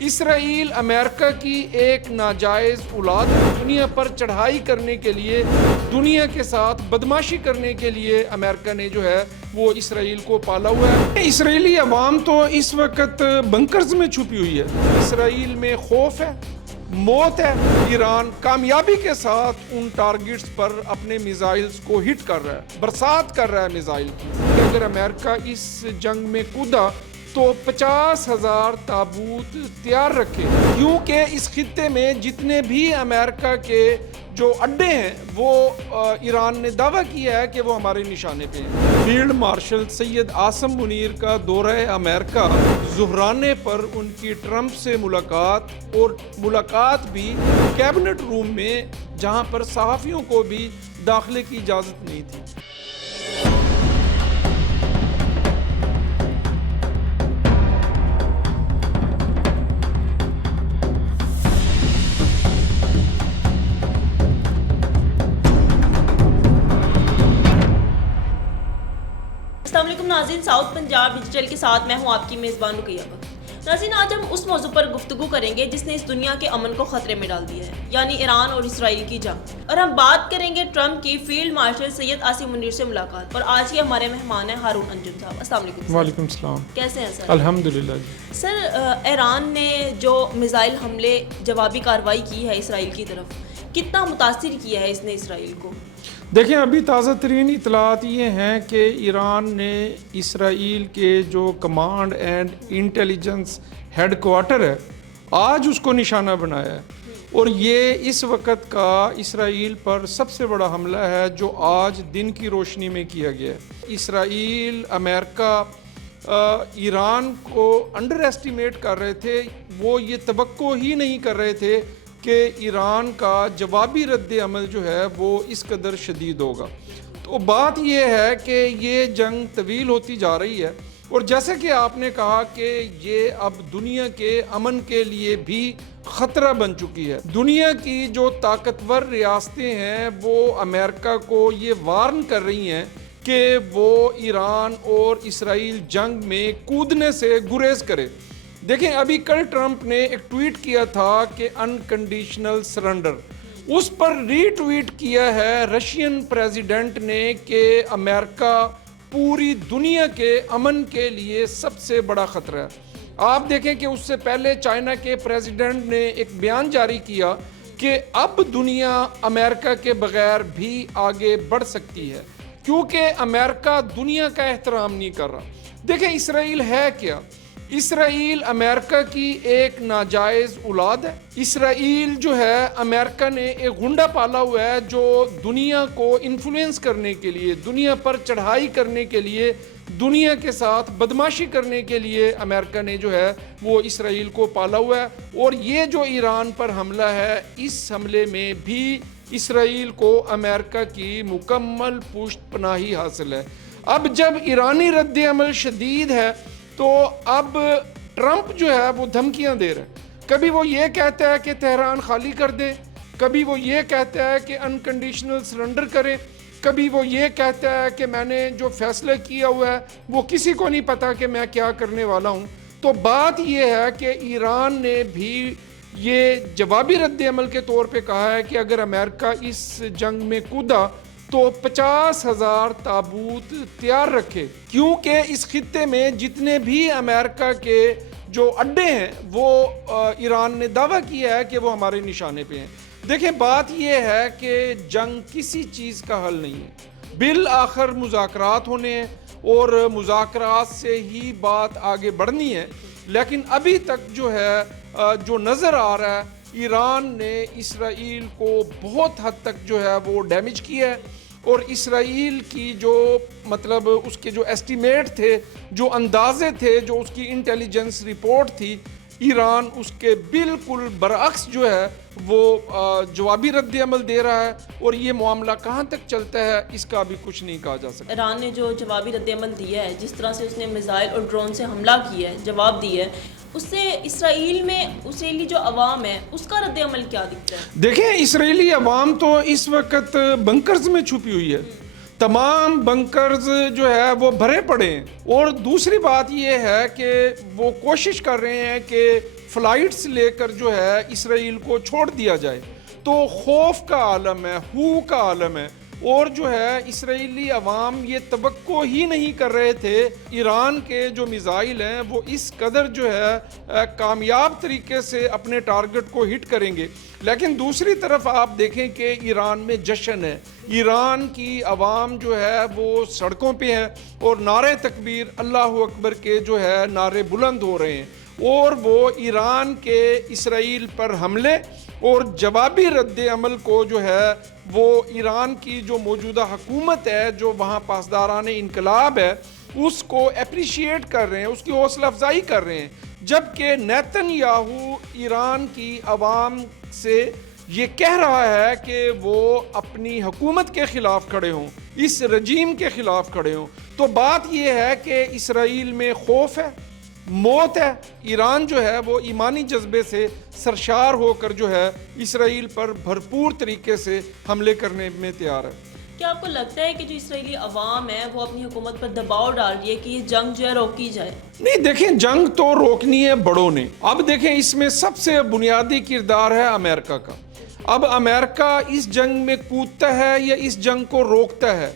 اسرائیل امریکہ کی ایک ناجائز اولاد ہے۔ دنیا پر چڑھائی کرنے کے لیے، دنیا کے ساتھ بدماشی کرنے کے لیے امریکہ نے جو ہے وہ اسرائیل کو پالا ہوا ہے۔ اسرائیلی عوام تو اس وقت بنکرز میں چھپی ہوئی ہے۔ اسرائیل میں خوف ہے، موت ہے۔ ایران کامیابی کے ساتھ ان ٹارگٹس پر اپنے میزائلز کو ہٹ کر رہا ہے، برسات کر رہا ہے میزائل کی۔ اگر امریکہ اس جنگ میں کودا تو 50,000 تابوت تیار رکھے، کیونکہ اس خطے میں جتنے بھی امریکہ کے جو اڈے ہیں وہ ایران نے دعویٰ کیا ہے کہ وہ ہمارے نشانے پہ ہیں۔ فیلڈ مارشل سید عاصم منیر کا دورہ امریکہ ظہرانے پر ان کی ٹرمپ سے ملاقات، اور ملاقات بھی کیبنٹ روم میں جہاں پر صحافیوں کو بھی داخلے کی اجازت نہیں تھی۔ السلام علیکم ناظرین، ساؤتھ پنجاب ڈیجیٹل کے ساتھ میں ہوں آپ کی میزبان رقیہ بخش۔ ناظرین، آج ہم اس موضوع پر گفتگو کریں گے جس نے اس دنیا کے امن کو خطرے میں ڈال دیا ہے، یعنی ایران اور اسرائیل کی جنگ۔ اور ہم بات کریں گے ٹرمپ کی فیلڈ مارشل سید عاصم منیر سے ملاقات، اور آج کے ہمارے مہمان ہیں ہارون انجم صاحب۔ السلام علیکم۔ وعلیکم السلام۔ کیسے ہیں سر؟ الحمدللہ۔ سر، ایران نے جو میزائل حملے جوابی کارروائی کی ہے اسرائیل کی طرف، کتنا متاثر کیا ہے اس نے اسرائیل کو؟ دیکھیں، ابھی تازہ ترین اطلاعات یہ ہیں کہ ایران نے اسرائیل کے جو command and intelligence headquarter ہے، آج اس کو نشانہ بنایا ہے، اور یہ اس وقت کا اسرائیل پر سب سے بڑا حملہ ہے جو آج دن کی روشنی میں کیا گیا ہے۔ اسرائیل، امریکہ ایران کو انڈر ایسٹیمیٹ کر رہے تھے، وہ یہ توقع ہی نہیں کر رہے تھے کہ ایران کا جوابی رد عمل جو ہے وہ اس قدر شدید ہوگا۔ تو بات یہ ہے کہ یہ جنگ طویل ہوتی جا رہی ہے، اور جیسے کہ آپ نے کہا کہ یہ اب دنیا کے امن کے لیے بھی خطرہ بن چکی ہے۔ دنیا کی جو طاقتور ریاستیں ہیں وہ امریکہ کو یہ وارن کر رہی ہیں کہ وہ ایران اور اسرائیل جنگ میں کودنے سے گریز کرے۔ دیکھیں، ابھی کل ٹرمپ نے ایک ٹویٹ کیا تھا کہ انکنڈیشنل سرنڈر، اس پر ری ٹویٹ کیا ہے رشین پریزیڈنٹ نے کہ امریکہ پوری دنیا کے امن کے لیے سب سے بڑا خطرہ ہے۔ آپ دیکھیں کہ اس سے پہلے چائنا کے پریزیڈنٹ نے ایک بیان جاری کیا کہ اب دنیا امریکہ کے بغیر بھی آگے بڑھ سکتی ہے، کیونکہ امریکہ دنیا کا احترام نہیں کر رہا۔ دیکھیں، اسرائیل ہے کیا؟ اسرائیل امریکہ کی ایک ناجائز اولاد ہے۔ اسرائیل جو ہے، امریکہ نے ایک غنڈہ پالا ہوا ہے جو دنیا کو انفلوئنس کرنے کے لیے، دنیا پر چڑھائی کرنے کے لیے، دنیا کے ساتھ بدماشی کرنے کے لیے امریکہ نے جو ہے وہ اسرائیل کو پالا ہوا ہے۔ اور یہ جو ایران پر حملہ ہے، اس حملے میں بھی اسرائیل کو امریکہ کی مکمل پشت پناہی حاصل ہے۔ اب جب ایرانی رد عمل شدید ہے تو اب ٹرمپ جو ہے وہ دھمکیاں دے رہا ہے۔ کبھی وہ یہ کہتا ہے کہ تہران خالی کر دے، کبھی وہ یہ کہتا ہے کہ انکنڈیشنل سرنڈر کرے، کبھی وہ یہ کہتا ہے کہ میں نے جو فیصلہ کیا ہوا ہے وہ کسی کو نہیں پتا کہ میں کیا کرنے والا ہوں۔ تو بات یہ ہے کہ ایران نے بھی یہ جوابی رد عمل کے طور پہ کہا ہے کہ اگر امریکہ اس جنگ میں کودا تو 50,000 تابوت تیار رکھے، کیونکہ اس خطے میں جتنے بھی امریکہ کے جو اڈے ہیں وہ ایران نے دعویٰ کیا ہے کہ وہ ہمارے نشانے پہ ہیں۔ دیکھیں، بات یہ ہے کہ جنگ کسی چیز کا حل نہیں ہے، بالآخر مذاکرات ہونے ہیں، اور مذاکرات سے ہی بات آگے بڑھنی ہے۔ لیکن ابھی تک جو ہے جو نظر آ رہا ہے، ایران نے اسرائیل کو بہت حد تک جو ہے وہ ڈیمیج کیا ہے، اور اسرائیل کی جو مطلب اس کے جو ایسٹیمیٹ تھے، جو اندازے تھے، جو اس کی انٹیلیجنس رپورٹ تھی، ایران اس کے بالکل برعکس جو ہے وہ جوابی رد عمل دے رہا ہے، اور یہ معاملہ کہاں تک چلتا ہے اس کا بھی کچھ نہیں کہا جا سکتا۔ ایران نے جو جوابی رد عمل دیا ہے، جس طرح سے اس نے میزائل اور ڈرون سے حملہ کیا ہے، جواب دیا ہے، اس سے اسرائیل میں اسرائیلی جو عوام ہے اس کا رد عمل کیا دکھتا ہے؟ دیکھیں، اسرائیلی عوام تو اس وقت بنکرز میں چھپی ہوئی ہے، تمام بنکرز جو ہے وہ بھرے پڑے ہیں، اور دوسری بات یہ ہے کہ وہ کوشش کر رہے ہیں کہ فلائٹس لے کر جو ہے اسرائیل کو چھوڑ دیا جائے. تو خوف کا عالم ہے, ہو کا عالم ہے, اور جو ہے اسرائیلی عوام یہ توقع ہی نہیں کر رہے تھے ایران کے جو میزائل ہیں وہ اس قدر جو ہے کامیاب طریقے سے اپنے ٹارگٹ کو ہٹ کریں گے. لیکن دوسری طرف آپ دیکھیں کہ ایران میں جشن ہے, ایران کی عوام جو ہے وہ سڑکوں پہ ہے اور نعرے تکبیر اللہ اکبر کے جو ہے نعرے بلند ہو رہے ہیں, اور وہ ایران کے اسرائیل پر حملے اور جوابی رد عمل کو جو ہے وہ ایران کی جو موجودہ حکومت ہے, جو وہاں پاسداران انقلاب ہے, اس کو اپریشیٹ کر رہے ہیں, اس کی حوصلہ افزائی کر رہے ہیں. جبکہ نیتن یاہو ایران کی عوام سے یہ کہہ رہا ہے کہ وہ اپنی حکومت کے خلاف کھڑے ہوں, اس رجیم کے خلاف کھڑے ہوں. تو بات یہ ہے کہ اسرائیل میں خوف ہے, موت ہے. ایران جو ہے وہ ایمانی جذبے سے سرشار ہو کر جو ہے اسرائیل پر بھرپور طریقے سے حملے کرنے میں تیار ہے. کیا آپ کو لگتا ہے کہ جو اسرائیلی عوام ہے وہ اپنی حکومت پر دباؤ ڈال رہی ہے کہ یہ جنگ جو ہے روکی جائے؟ نہیں, دیکھیں جنگ تو روکنی ہے بڑوں نے. اب دیکھیں اس میں سب سے بنیادی کردار ہے امریکہ کا. اب امریکہ اس جنگ میں کودتا ہے یا اس جنگ کو روکتا ہے,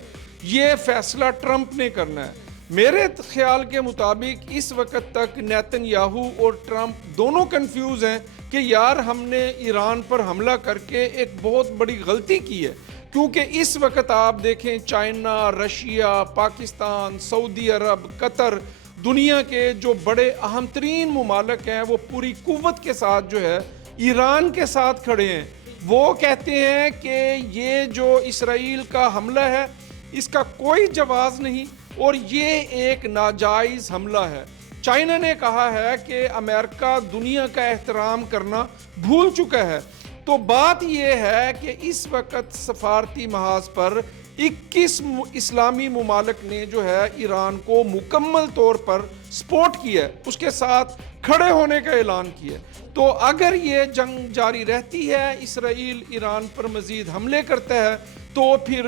یہ فیصلہ ٹرمپ نے کرنا ہے. میرے خیال کے مطابق اس وقت تک نیتن یاہو اور ٹرمپ دونوں کنفیوز ہیں کہ یار ہم نے ایران پر حملہ کر کے ایک بہت بڑی غلطی کی ہے. کیونکہ اس وقت آپ دیکھیں چائنا, رشیا, پاکستان, سعودی عرب, قطر, دنیا کے جو بڑے اہم ترین ممالک ہیں وہ پوری قوت کے ساتھ جو ہے ایران کے ساتھ کھڑے ہیں. وہ کہتے ہیں کہ یہ جو اسرائیل کا حملہ ہے اس کا کوئی جواز نہیں اور یہ ایک ناجائز حملہ ہے. چائنا نے کہا ہے کہ امریکہ دنیا کا احترام کرنا بھول چکا ہے. تو بات یہ ہے کہ اس وقت سفارتی محاذ پر 21 اسلامی ممالک نے جو ہے ایران کو مکمل طور پر سپورٹ کیا ہے, اس کے ساتھ کھڑے ہونے کا اعلان کیا ہے. تو اگر یہ جنگ جاری رہتی ہے, اسرائیل ایران پر مزید حملے کرتا ہے, تو پھر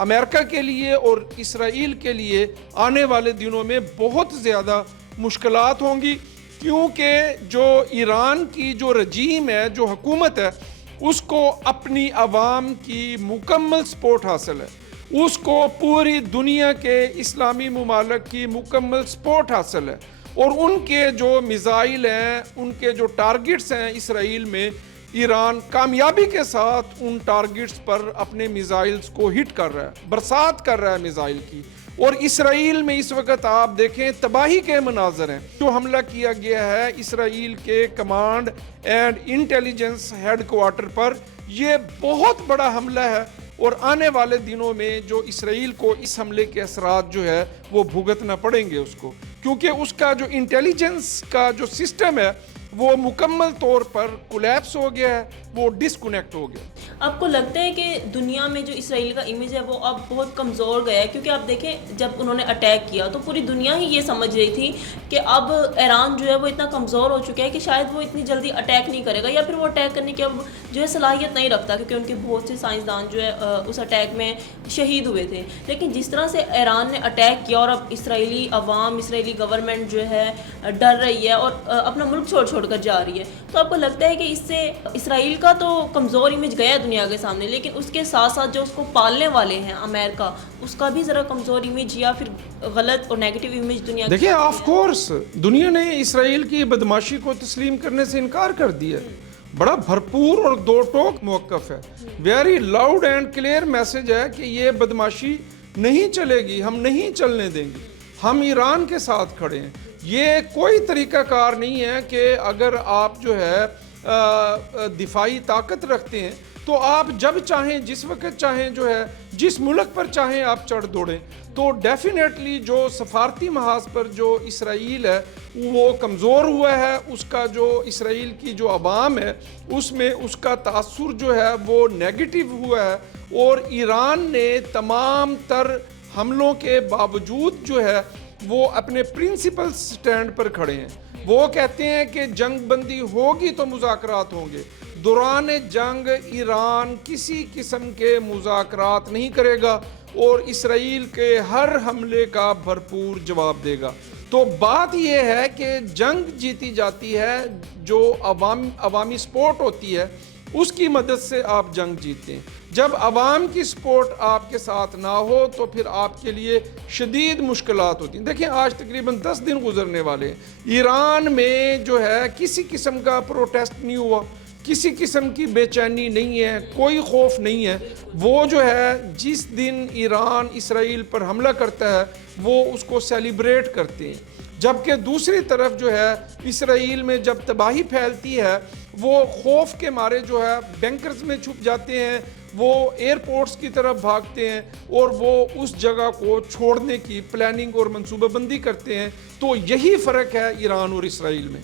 امریکہ کے لیے اور اسرائیل کے لیے آنے والے دنوں میں بہت زیادہ مشکلات ہوں گی. کیونکہ جو ایران کی جو رجیم ہے, جو حکومت ہے, اس کو اپنی عوام کی مکمل سپورٹ حاصل ہے, اس کو پوری دنیا کے اسلامی ممالک کی مکمل سپورٹ حاصل ہے, اور ان کے جو میزائل ہیں, ان کے جو ٹارگٹس ہیں اسرائیل میں, ایران کامیابی کے ساتھ ان ٹارگٹس پر اپنے میزائلز کو ہٹ کر رہا ہے, برسات کر رہا ہے میزائل کی. اور اسرائیل میں اس وقت آپ دیکھیں تباہی کے مناظر ہیں. جو حملہ کیا گیا ہے اسرائیل کے command and intelligence headquarter پر, یہ بہت بڑا حملہ ہے, اور آنے والے دنوں میں جو اسرائیل کو اس حملے کے اثرات جو ہے وہ بھگتنا پڑیں گے اس کو, کیونکہ اس کا جو انٹیلیجنس کا جو سسٹم ہے وہ مکمل طور پر کولیپس ہو گیا ہے, وہ ڈسکنیکٹ ہو گیا. آپ کو لگتا ہے کہ دنیا میں جو اسرائیل کا امیج ہے وہ اب بہت کمزور گیا ہے؟ کیونکہ آپ دیکھیں جب انہوں نے اٹیک کیا تو پوری دنیا ہی یہ سمجھ رہی تھی کہ اب ایران جو ہے وہ اتنا کمزور ہو چکا ہے کہ شاید وہ اتنی جلدی اٹیک نہیں کرے گا, یا پھر وہ اٹیک کرنے کی اب جو ہے صلاحیت نہیں رکھتا, کیونکہ ان کے بہت سے سائنسدان جو ہے اس اٹیک میں شہید ہوئے تھے. لیکن جس طرح سے ایران نے اٹیک کیا اور اب اسرائیلی عوام, اسرائیلی گورنمنٹ جو ہے ڈر رہی ہے اور اپنا ملک چھوڑ کر جا رہی ہے, تو آپ کو لگتا ہے کہ اس سے اسرائیل کا تو کمزور امیج گیا دنیا کے سامنے, لیکن اس کے ساتھ ساتھ جو اس کو پالنے والے ہیں امریکہ, اس کا بھی ذرا کمزور امیج یا پھر غلط اور نیگیٹو امیج دنیا دیکھیں آف کورس دنیا نے اسرائیل کی بدماشی کو تسلیم کرنے سے انکار کر دیا. بڑا بھرپور اور دو ٹوک موقف ہے, very loud and clear message ہے کہ یہ بدماشی نہیں چلے گی, ہم نہیں چلنے دیں گے, ہم ایران کے ساتھ کھڑے ہیں. یہ کوئی طریقہ کار نہیں ہے کہ اگر آپ جو ہے دفاعی طاقت رکھتے ہیں تو آپ جب چاہیں جس وقت چاہیں جو ہے جس ملک پر چاہیں آپ چڑھ دوڑیں. تو ڈیفینیٹلی جو سفارتی محاذ پر جو اسرائیل ہے وہ کمزور ہوا ہے, اس کا جو اسرائیل کی جو عوام ہے اس میں اس کا تاثر جو ہے وہ نیگیٹو ہوا ہے, اور ایران نے تمام تر حملوں کے باوجود جو ہے وہ اپنے پرنسپل سٹینڈ پر کھڑے ہیں. وہ کہتے ہیں کہ جنگ بندی ہوگی تو مذاکرات ہوں گے, دوران جنگ ایران کسی قسم کے مذاکرات نہیں کرے گا اور اسرائیل کے ہر حملے کا بھرپور جواب دے گا. تو بات یہ ہے کہ جنگ جیتی جاتی ہے جو عوامی سپورٹ ہوتی ہے اس کی مدد سے آپ جنگ جیتے ہیں. جب عوام کی سپورٹ آپ کے ساتھ نہ ہو تو پھر آپ کے لیے شدید مشکلات ہوتی ہیں. دیکھیں آج تقریباً 10 دن گزرنے والے ہیں. ایران میں جو ہے کسی قسم کا پروٹیسٹ نہیں ہوا, کسی قسم کی بے چینی نہیں ہے, کوئی خوف نہیں ہے. وہ جو ہے جس دن ایران اسرائیل پر حملہ کرتا ہے وہ اس کو سیلیبریٹ کرتے ہیں, جبکہ دوسری طرف جو ہے اسرائیل میں جب تباہی پھیلتی ہے وہ خوف کے مارے جو ہے بینکرز میں چھپ جاتے ہیں, وہ ایئرپورٹس کی طرف بھاگتے ہیں اور وہ اس جگہ کو چھوڑنے کی پلاننگ اور منصوبہ بندی کرتے ہیں. تو یہی فرق ہے ایران اور اسرائیل میں.